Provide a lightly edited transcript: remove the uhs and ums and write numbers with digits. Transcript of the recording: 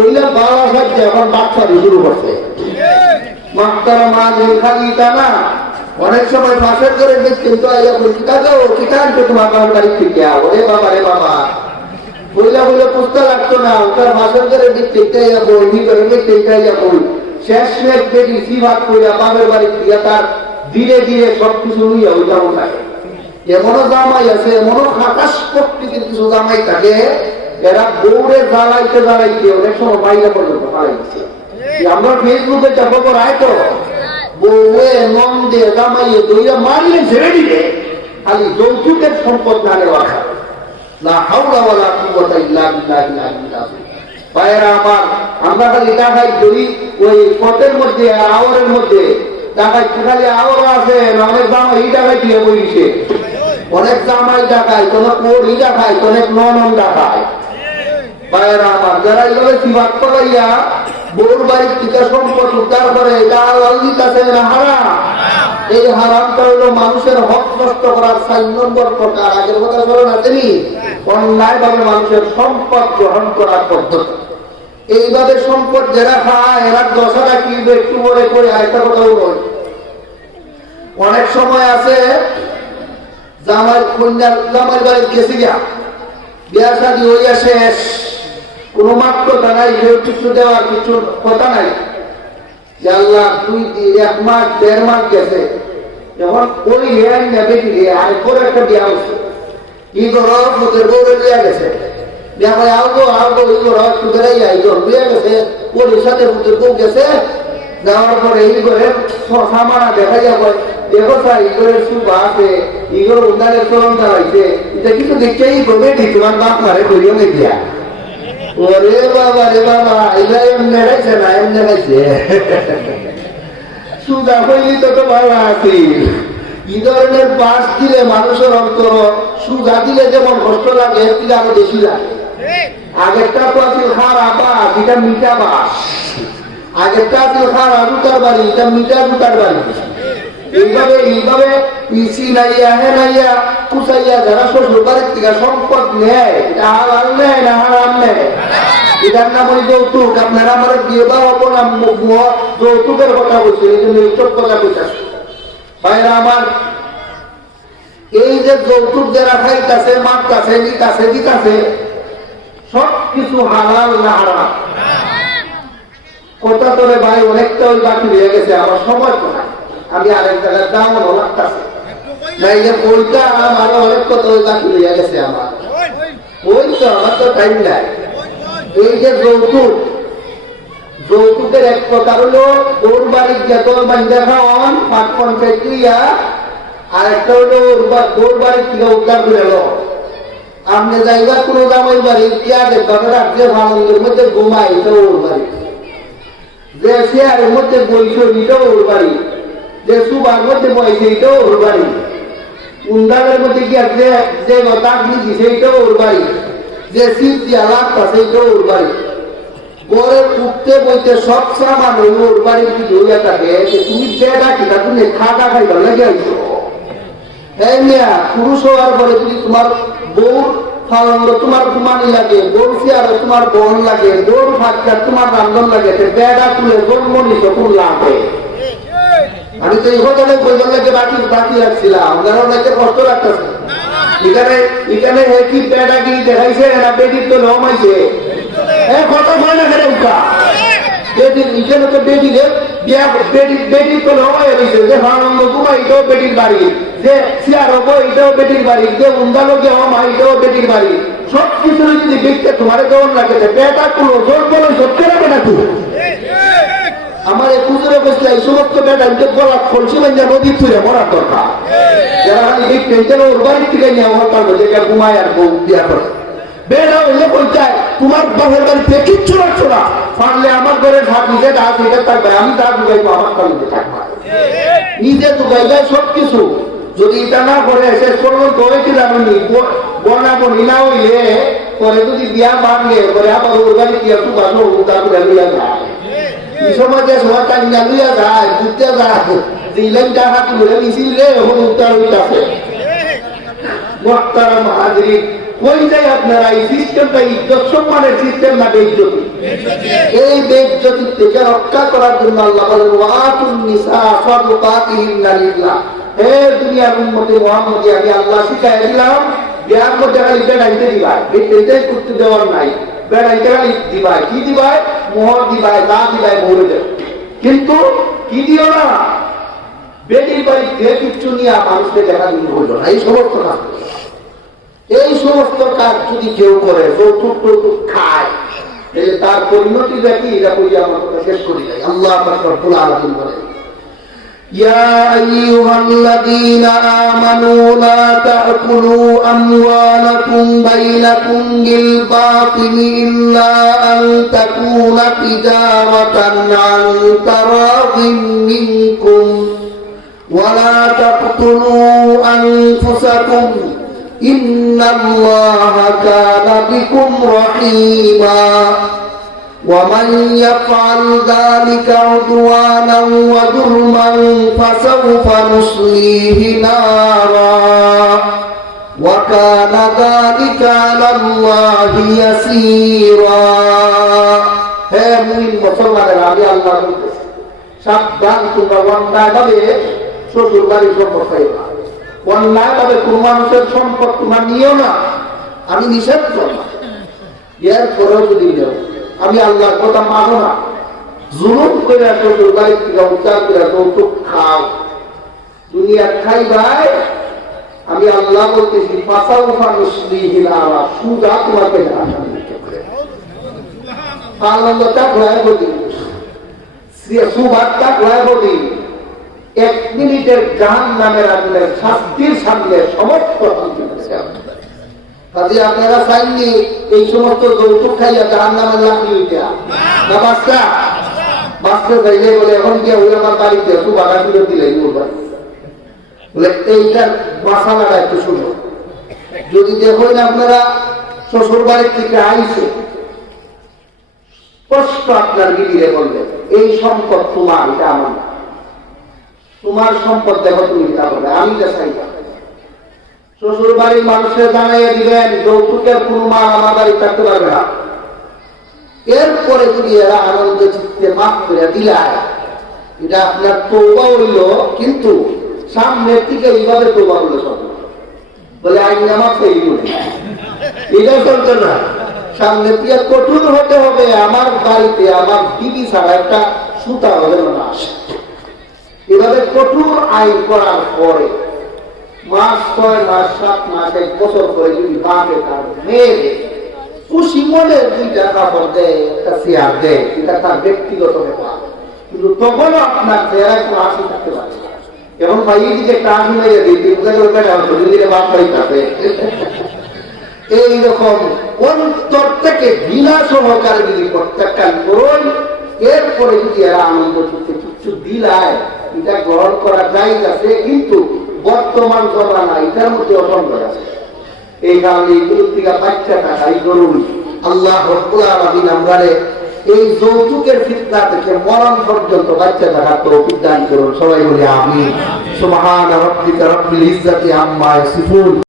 পইলা বাবা সাজছে এখন বাচ্চারি শুরু করছে মাস্টার মা খালি তা না অনেক সময় ফাঁসের করে দেখছেন তো তোমার বাড়ি থেকে ওরে বাবা রে বাবা বইলা বইলে পুস্তা লাগতো না ওটার ভাষণ করে দেখতে শেষ মেঘ দেখি সিভাগ কইরা বাপের বাড়ি দিয়া তার ধীরে ধীরে সবকিছু নিয়ে ওইটা মনে এমনও জামাই আছে এমনও আকাশ প্রকৃতির কিছু জামাই থাকে এরা দৌড়ে জ্বালাইতে জ্বালাইতে অনেক সময় বাইরে পর্যন্ত পালাইছে আমরা ফেসবুকে যা খবর আয় তো বউয়ে নন্দে জামাইয়ে দইরা মারলে ছেড়ে দিলে খালি যৌতুকের সম্পদ না নেওয়া না হাওলা ওয়ালা কুওয়াতা ইল্লা বিল্লাহ পায়রা আমার আমরা খালি টাকাই ধরি ওই পটের মধ্যে আওয়ারের মধ্যে টাকাই খালি আওয়ার আছে অনেক জামাই টাকাই দিয়ে বইছে অনেক জামাই টাকায় কোন কোরি টাকায় অনেক ননন টাকায় পায়রা আমার যারা এইভাবে সিবাদ করাইয়া বউর বাড়ির থেকে সম্পদ উদ্ধার করে এটা আল্লাহ দিতেছে না হারাম এই হারামটা হলো মানুষের হক নষ্ট করার 4 নম্বর প্রকার আগের কথা স্মরণ আছেনি অন্যায় ভাবে মানুষের সম্পদ গ্রহণ করার পদ্ধতি এইভাবে সম্পদ যারা খায় এরা দশাটা কিনবে একটু পরে করে আরেকটা কথাও নয় অনেক সময় আছে জামাই কন্যার জামাই বাড়ি গেছি গিয়া বিয়া শাদী হইয়া শেষ কোনো মাত্রতা নাই কিছু দেওয়ার কিছু কথা নাই আল্লাহ 1 মাস 1.5 মাস গেছে যখন ওই হেয়ার নেবে দিলে আর পরে একটা বিয়া হচ্ছে কি করো তোদের বউরে বিয়া গেছে বিয়া করে আলগো এই করো তোদের বিয়া গেছে ওর সাথে তোদের বউ গেছে যাওয়ার পরে এই করে সামানা দেখা যাবে দেখো স্যার ইগরের সুবা আছে ইগর উন্দারের চরণ চালাইছে এটা কিন্তু দেখেই বলে তোমার বাপ মারে করিও নেই দিয়া ওরে বাবা রে বাবা এটা এমনি খাইছে না এমনি খাইছে সুদা হইলি তো ভালো আছি এই ধরনের বাস দিলে মানুষের অন্তর সুদা দিলে যেমন কষ্ট লাগে এর থেকে আরো বেশি লাগে আগেরটা তো আছে খারা বাস এটা মিঠা বাস আগেরটা আছে খারা রুটার বাড়ি এটা মিঠা রুটার বাড়ি এইভাবে পিসি নাইয়া হে নাইয়া কুচাইয়া যারা শ্বশুর বাড়ির থেকে সম্পদ নেয় এটা হালাল নেয় না হারাম নেয় এটার নাম ওই যৌতুক আপনারা আমার বিয়ে বা হবো না যৌতুকের কথা বলছে এই জন্য এইসব কথা বলতেছে ভাইরা আমার এই যে যৌতুক যারা খাইতেছে মারতেছে দিতাছে সবকিছু হালাল না হারাম কথা তোরে ভাই অনেকটা ওই বাকি হয়ে গেছে আমার সময় তো না আমি আরেক জায়গায় যাওয়ানো লাগতেছে নাইলে বইটা আমার অনেক কথা ওই বাকি হয়ে গেছে আমার বই তো আমার তো টাইম নাই এই যে যৌতুকের এক প্রকার হলো ওর বাড়ির যতল বান্ধা খাওয়ান 5 ক্রিয়া আর একটা হলো ওর বাড়ির থেকে উদ্ধার করে এলো আপনি যাইবার কোনো জামাই বাড়ি কিয়া দেখবেন রাত্রে ভাঙের মধ্যে ঘুমাই এটা ওর বাড়ি যে শেয়ারের মধ্যে বইছে এটাও ওর বাড়ি যে সুবার মধ্যে বইছে এটাও ওর বাড়ি উন্দারের মধ্যে গিয়া যে তাক দিছি সেইটাও ওর বাড়ি যে শীত দিয়া লাগতা সেইটাও ওর বাড়ি পরে উঠতে বইতে সব সামান ওর বাড়ির কি ধরিয়া থাকে তুমি বেড়া কিনা তুমি খাটা খাইবার লাগে আইছো হ্যাঁ মিয়া পুরুষ হওয়ার পরে যদি তোমার বউর ফালান্দ তোমার ঘুমানি লাগে বউর চেয়ারে তোমার বহন লাগে বউর ভাতটা তোমার রান্ধন লাগে বেড়া তুলে জন্মনি তখন লাগে আমি তো এই কথাটা বইবার লাগে বাকি রাখছিলাম আপনারা অনেকে কষ্ট লাগতেছে এখানে কি বেড়া কি দেখাইছে না বেটির তো নমাইছে কথা হয় না কেন উঠা এখানে তো বেটির তো নমাই রয়েছে যে ফালান্দ ঘুমা এটাও বেটির বাড়ি যে চেয়ার হবো এটাও বেটির বাড়ি যে উন্দালো যে হমা এটাও বেটির বাড়ি সবকিছু যদি দেখতে তোমার কেমন লাগে বেটা কোনো জোর বলে সত্যি লাগে না তুই আমার এই পুজোর অবস্থা এই সমস্ত বেটা গলা খলসি বান্ধা নদী তুলে মরার দরকার যারা খালি দেখতেন ওর বাড়ির থেকে নিয়ে আমার পারবো যে ঘুমায় আর বউ বিয়া করে বেড়া হইলে বলছায় তোমার বাপের বাড়িতে কিচ্ছু রাখছো না পারলে আমার ঘরে ঢাক নিজে ঢাক নিজে থাকবে আমি ঢাক ঢুকাইবো আমার কালিতে থাকবো নিজে ঢুকাইবে সবকিছু যদি এটা না করে শেষ করবো তো কি জানি বনাবনি না হইলে পরে যদি বিয়া ভাঙলে পরে আবার ওর বাড়ি কি একটু বানো তার করে লইয়া যায় এই সময় যে সবার টাইনা লইয়া যায় বুঝতে যায় দিলেন টাকা তুলে মিছিল রে এখন উত্তর হইতাছে মোহতারাম হাজরিন কই যায় আপনারা এই সিস্টেমটা ইজ্জত সম্মানের সিস্টেম না বেইজ্জতি? এই বেইজ্জতি থেকে রক্ষা করার জন্য আল্লাহ বলেন ওয়াতুন নিসা সাদকাতিহিন্না লিল্লাহ। হে দুনিয়ার উম্মতে মুহাম্মদী, আমি আল্লাহ শিখাইয়া দিলাম বিয়ার মধ্যে খালি বেড়াইতে দিবাই, বেড়াইতে করতে দেওয়ার নাই, বেড়াইতে খালি দিবাই। কি দিবাই? মোহর দিবাই, না দিবাই মোহরে দেব। কিন্তু কি দিও না, বেটির বাড়ি দিয়ে কিচ্ছু নিয়ে মানুষকে দেখা দিন হইল না। এই সমস্ত কাজ, এই সমস্ত কাজ যদি কেউ করে, যৌতুক টৌতুক খায়, তার পরিণতি দেখি এটা করি আমার কথা শেষ করি নাই। আল্লাহ রব্বুল আলামিন বলেন يا أيها الذين آمنوا لا تأكلوا أموالكم بينكم بالباطل إلا أن تكون تجارة عن تراض منكم ولا تقتلوا أنفسكم إن الله كان بكم رحيما ومن يفعل ذلك عدوانا وظلما فسوف نصليه نارا وكان ذلك على الله يسيرا। হে মুমিন মুসলমানেরা, আমি আল্লাহ বলতেছি, সাবধান, তোমরা অন্যায়ভাবে শ্বশুর বাড়ির সম্পদ পাইও না, অন্যায়ভাবে কোন মানুষের সম্পদ তোমরা নিও না। আমি নিষেধ করলাম, এর পরেও যদি নেও, আমি আল্লাহর কথা মানো না, জুলুম করে শ্বশুর বাড়ির থেকে উচ্চার করে যৌতুক খাও, দুনিয়া খাই ভাই, আমি আল্লাহ বলতেছি ফাসাউফা নুসলিহি নারা, সুজা তোমাকে জাহান্নামে নিক্ষেপ করে দেব। আল্লাহটা ঘোরায় বলি, সুভাতটা ঘোরায় বলি, 1 মিনিটের জাহান্নামের আগুনের শাস্তির সামনে সমস্ত কাজে আপনারা চাইনি এই সমস্ত যৌতুক খাইয়া জাহান্নামের লাকড়ি উঠা না বাচ্চা বাচ্চা চাইলে বলে এখন গিয়ে ওই আমার বাড়িতে একটু বাধা ফিরত দিলে বলে এইটার মশালাটা একটু শুনো। যদি দেখেন আপনারা শ্বশুর বাড়ির থেকে আইছে, স্পষ্ট আপনার বিলিয়ে বলবে এই সম্পদ তোমার, এটা আমার না, তোমার সম্পদ দেখো তুমি তা বলবে, আমি যা চাইবা। শ্বশুর বাড়ির মানুষের জানাইয়া দিবেন যৌতুকের কোন মাল আমার বাড়ি থাকতে পারবে না। এরপরে যদি এরা আনন্দ চিত্তে মাফ করে দিলায়, এটা আপনার তৌবা হইল, কিন্তু সামনের থেকে এইভাবে তৌবা হইল সব বলে আইন আমার তৈরি করি, এটা চলতো না। সামনে থেকে কঠোর হতে হবে, আমার বাড়িতে আমার বিবি ছাড়া একটা সুতা হবে না আসে। এভাবে কঠোর আইন করার পরে মাস 6 মাস 7 মাস 1 বছর করে যদি বাপে তার মেয়ে খুশি মনে 2টা কাপড় দেয়, একটা চেয়ার দেয়, এটা তার ব্যক্তিগত ব্যাপার, কিন্তু তখনও আপনার চেহারায় কোনো হাসি থাকতে পারে। এখন ভাই দিকে একটা হাসি মেরে দিই বাপ ভাই থাকে এইরকম অন্তর থেকে বিনা সহকারে যদি প্রত্যাখ্যান করুন, এরপরে যদি এরা আনন্দ চিত্তে কিছু দিলায়, এটা গ্রহণ করা যায় আছে, কিন্তু বর্তমান জমানা এটার মধ্যে অসম্ভব আছে। এই কারণে এগুলোর থেকে বাচ্চা থাকাই জরুরি। আল্লাহ রাব্বুল আলামিন আমরারে এই যৌতুকের ফিতনা থেকে মরণ পর্যন্ত বাচ্চা থাকার তৌফিক দান করুন। সবাই বলি আমিন। সুবহান রাব্বিকা রাব্বিল ইজ্জাতি আম্মা ইয়াসিফুন।